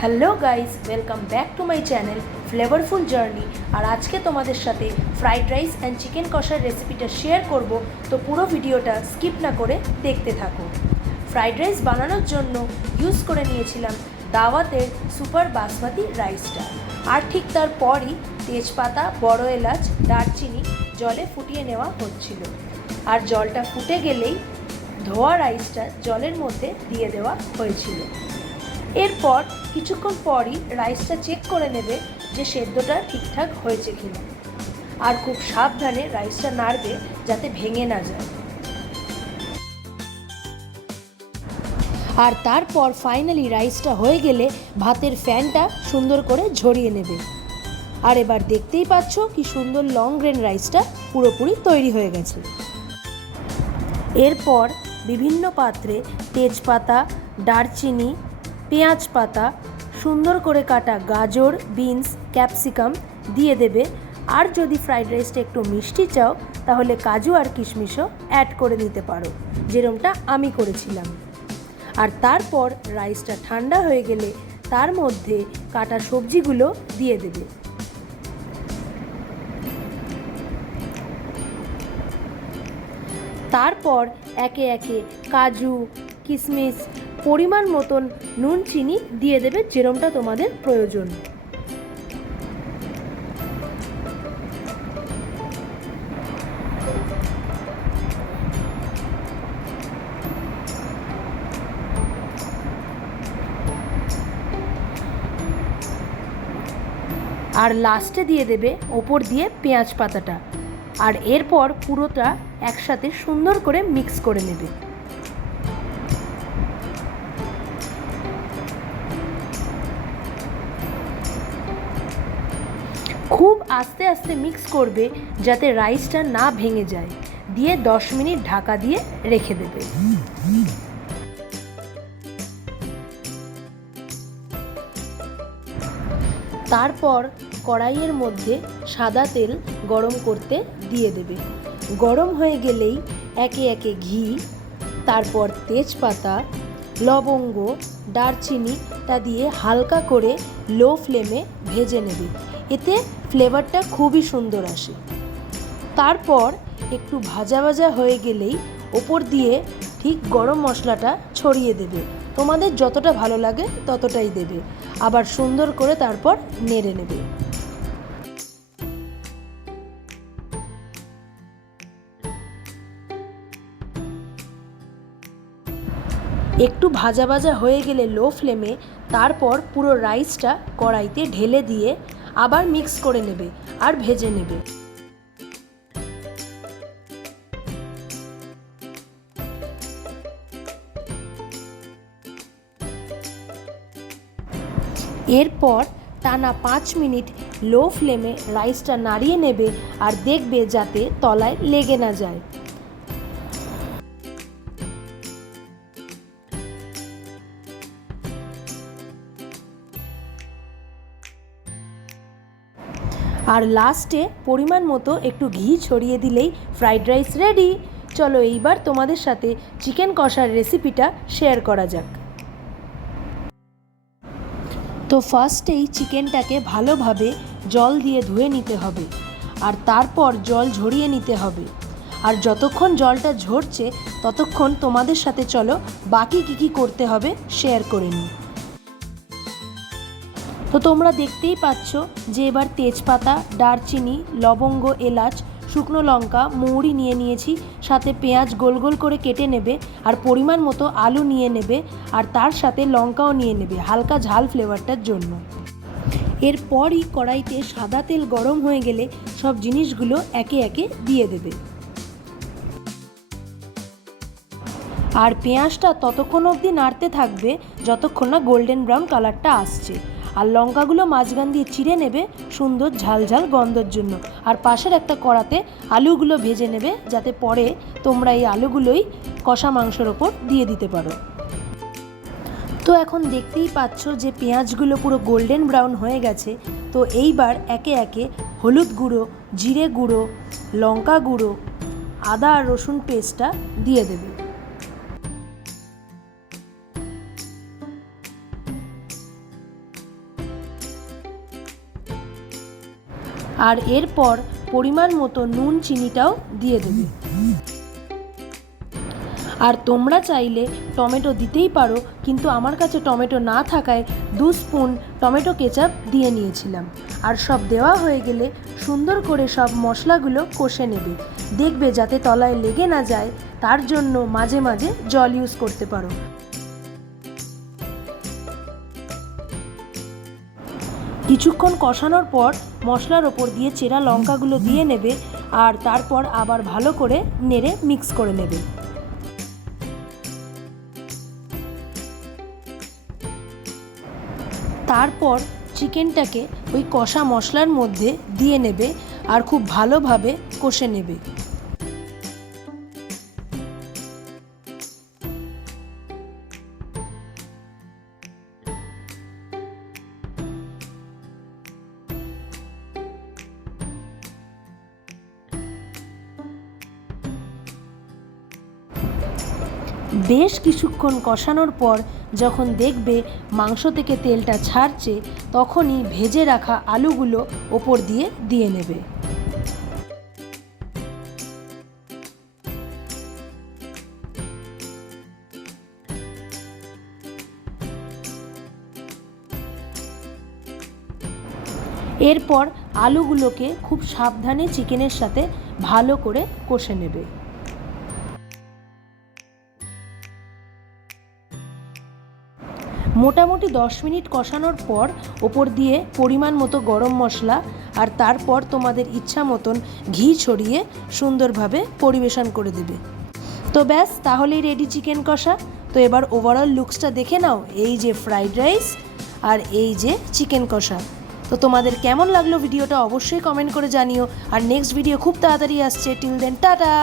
Hello guys, welcome back to my channel flavourful journey. আর আজকে তোমাদের সাথে ফ্রাইড রাইস অ্যান্ড চিকেন কষার রেসিপিটা শেয়ার করব, তো পুরো ভিডিওটা স্কিপ না করে দেখতে থাকো। ফ্রাইড রাইস বানানোর জন্য ইউজ করে নিয়েছিলাম দাওয়াতের সুপার বাসমতি রাইসটা, আর ঠিক তারপরই তেজপাতা, বড় এলাচ, দারচিনি জলে ফুটিয়ে নেওয়া হচ্ছিল। আর জলটা ফুটে গেলেই ধোয়া রাইসটা জলের মধ্যে দিয়ে দেওয়া হয়েছিল। এরপর কিছুক্ষণ পরই রাইসটা চেক করে নেবে যে সেদ্ধটা ঠিকঠাক হয়েছে কিনা, আর খুব সাবধানে রাইসটা নাড়বে যাতে ভেঙে না যায়। আর তারপর ফাইনালি রাইসটা হয়ে গেলে ভাতের ফ্যানটা সুন্দর করে ঝরিয়ে নেবে। আর এবার দেখতেই পাচ্ছ কি সুন্দর লং গ্রেন রাইসটা পুরোপুরি তৈরি হয়ে গেছে। এরপর বিভিন্ন পাত্রে তেজপাতা, দারচিনি, পেঁয়াজ পাতা, সুন্দর করে কাটা গাজর, বিনস, ক্যাপসিকাম দিয়ে দেবে। আর যদি ফ্রাইড রাইসটা একটু মিষ্টি চাও তাহলে কাজু আর কিশমিশও অ্যাড করে নিতে পারো, যেরকমটা আমি করেছিলাম। আর তারপর রাইসটা ঠান্ডা হয়ে গেলে তার মধ্যে কাটা সবজিগুলো দিয়ে দেবে। তারপর একে একে কাজু, কিশমিশ, পরিমাণ মতন নুন, চিনি দিয়ে দেবে যেরকমটা তোমাদের প্রয়োজন। আর লাস্টে দিয়ে দেবে ওপর দিয়ে পেঁয়াজ পাতাটা। আর এরপর পুরোটা একসাথে সুন্দর করে মিক্স করে নেবে। খুব আস্তে আস্তে মিক্স করবে যাতে রাইসটা না ভেঙে যায়, দিয়ে 10 মিনিট ঢাকা দিয়ে রেখে দেবে। তারপর কড়াইয়ের মধ্যে সাদা তেল গরম করতে দিয়ে দেবে। গরম হয়ে গেলেই একে একে ঘি, তারপর তেজপাতা, লবঙ্গ, দারচিনিটা দিয়ে হালকা করে লো ফ্লেমে ভেজে নেবে। এতে ফ্লেভারটা খুবই সুন্দর আসে। তারপর একটু ভাজা ভাজা হয়ে গেলেই ওপর দিয়ে ঠিক গরম মশলাটা ছড়িয়ে দেবে। তোমাদের যতটা ভালো লাগে ততটাই দেবে। আবার সুন্দর করে তারপর নেড়ে নেবে। একটু ভাজা ভাজা হয়ে গেলে লো ফ্লেমে তারপর পুরো রাইসটা কড়াইতে ঢেলে দিয়ে আবার মিক্স করে নেবে আর ভেজে নেবে। এরপর টানা 5 মিনিট লো ফ্লেমে রাইসটা নাড়িয়ে নেবে আর দেখবে যাতে তলায় লেগে না যায়। আর লাস্টে পরিমাণ মতো একটু ঘি ছড়িয়ে দিলেই ফ্রাইড রাইস রেডি। চলো এইবার তোমাদের সাথে চিকেন কষার রেসিপিটা শেয়ার করা যাক। তো ফার্স্টেই চিকেনটাকে ভালোভাবে জল দিয়ে ধুয়ে নিতে হবে, আর তারপর জল ঝরিয়ে নিতে হবে। আর যতক্ষণ জলটা ঝরছে ততক্ষণ তোমাদের সাথে চলো বাকি কী করতে হবে শেয়ার করে নিই। তো তোমরা দেখতেই পাচ্ছ যে এবার তেজপাতা, দারচিনি, লবঙ্গ, এলাচ, শুকনো লঙ্কা, মৌরি নিয়ে নিয়েছি, সাথে পেঁয়াজ গোল গোল করে কেটে নেবে, আর পরিমাণ মতো আলু নিয়ে নেবে, আর তার সাথে লঙ্কাও নিয়ে নেবে হালকা ঝাল ফ্লেভারটার জন্য। এরপরই কড়াইতে সাদা তেল গরম হয়ে গেলে সব জিনিসগুলো একে একে দিয়ে দেবে। আর পেঁয়াজটা ততক্ষণ অবধি নাড়তে থাকবে যতক্ষণ না গোল্ডেন ব্রাউন কালারটা আসছে। আর লঙ্কাগুলো মাঝখান দিয়ে চিড়ে নেবে সুন্দর ঝাল ঝাল গন্ধর জন্য। আর পাশের একটা কড়াতে আলুগুলো ভেজে নেবে যাতে পরে তোমরা এই আলুগুলোই কষা মাংসের ওপর দিয়ে দিতে পারো। তো এখন দেখতেই পাচ্ছ যে পেঁয়াজগুলো পুরো গোল্ডেন ব্রাউন হয়ে গেছে। তো এইবার একে একে হলুদ গুঁড়ো, জিরে গুঁড়ো, লঙ্কা গুঁড়ো, আদা আর রসুন পেস্টটা দিয়ে দেবে। আর এরপর পরিমাণ মতো নুন চিনিটাও দিয়ে দেবে। আর তোমরা চাইলে টমেটো দিতেই পারো, কিন্তু আমার কাছে টমেটো না থাকায় 2 স্পুন টমেটো কেচাপ দিয়ে নিয়েছিলাম। আর সব দেওয়া হয়ে গেলে সুন্দর করে সব মশলাগুলো কষে নেবে। দেখবে যাতে তলায় লেগে না যায়, তার জন্য মাঝে মাঝে জল ইউজ করতে পারো। কিছুক্ষণ কষানোর পর মশলার ওপর দিয়ে চেরা লঙ্কাগুলো দিয়ে নেবে, আর তারপর আবার ভালো করে নেড়ে মিক্স করে নেবে। তারপর চিকেনটাকে ওই কষা মশলার মধ্যে দিয়ে নেবে আর খুব ভালোভাবে কষে নেবে। বেশ কিছুক্ষণ কষানোর পর যখন দেখবে মাংস থেকে তেলটা ছাড়ছে, তখনই ভেজে রাখা আলুগুলো ওপর দিয়ে নেবে। এরপর আলুগুলোকে খুব সাবধানে চিকেনের সাথে ভালো করে কষে নেবে। মোটামুটি 10 মিনিট কষানোর পর ওপর দিয়ে পরিমাণ মতো গরম মশলা আর তারপর তোমাদের ইচ্ছা মতন ঘি ছড়িয়ে সুন্দরভাবে পরিবেশন করে দেবে। তো ব্যাস, তাহলেই রেডি চিকেন কষা। তো এবার ওভারঅল লুকসটা দেখে নাও। এই যে ফ্রাইড রাইস আর এই যে চিকেন কষা। তো তোমাদের কেমন লাগলো ভিডিওটা অবশ্যই কমেন্ট করে জানিও। আর নেক্সট ভিডিও খুব তাড়াতাড়ি আসছে। Till then, tata.